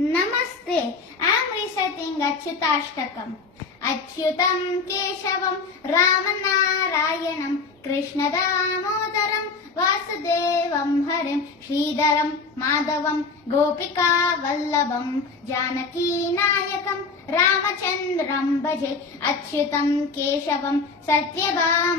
Namaste. I am reciting Achyutastakam. Achyutam Keshavam Ramanarayanam Krishna Damodaram Vasudevam Harim Sridharam Madhavam Gopika Vallabham Janaki Nayakam Ramachandram Bhaje Achyutam Keshavam Satyabha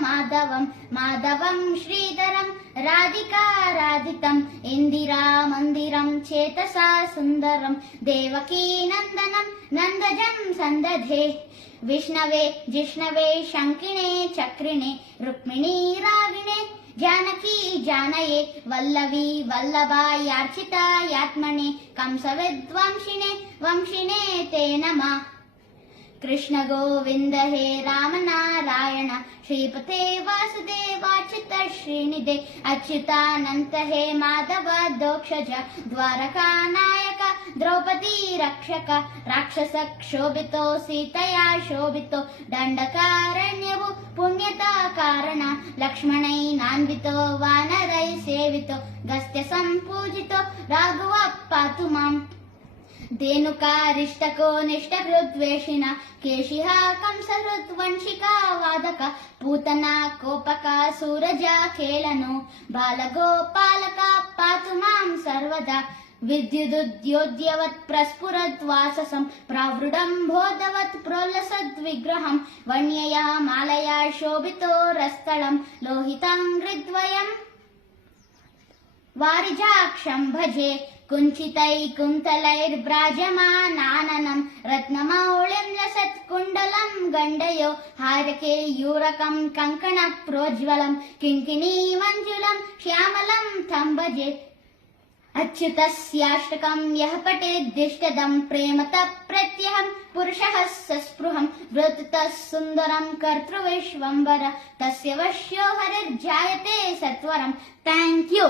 Madhavam Sridharam Radhika Radhitam Indira Mandiram Chetasa Sundaram Devaki Nandanam Nandajam Sandadhe Vishnave Jishnave Shankine Chakrine Rukmini Ragine Janaki Janaye Vallavi Vallabha Yarchita Yatmane Kamsavid Vamshine Te Nama Krishna Govinda He Ramanarayana Shripate Vasudeva Chitta Srinidhe Achyutananta He Madhava Dokshaja Dwaraka Nayaka Draupadi Rakshaka Rakshasa Kshobito Sitaya Shobito Dandakaranyavu Punyata Karana Lakshmanai Nanvito Vanarai Sevito Gastya Sampujito Raghuva Patumam धेनुकारिष्टको निष्ठहृद्वेषिण केशिहा कंसहृद्वंशिका वादक पूतना कोपका सूरजा खेलनो बालगोपालका पातु मां सर्वदा विद्युदुद्योद्यवत् प्रस्फुरद्वाससं प्रावृडम्भोदवत् प्रोल्लसद्विग्रहं वन्यया मालया शोभितो रस्थलं लोहिताङ्घ्रिद्वयम् वारिजाक्षं भजे कुञ्चितै कुन्तलैर्व्राजमानाननं रत्नमौलिं लसत्कुण्डलं गण्डयो हारके यूरकं कङ्कणप्रोज्ज्वलं किङ्किणी मञ्जुलं श्यामलं तं भजे अच्युतस्याष्टकं यः पठेद्दिष्टदं प्रेमतः प्रत्यहं पुरुषः सस्पृहं वृत्ततः सुन्दरं कर्तृविश्वम्बर तस्य वश्यो हरिर्जायते सत्वरं। Thank you.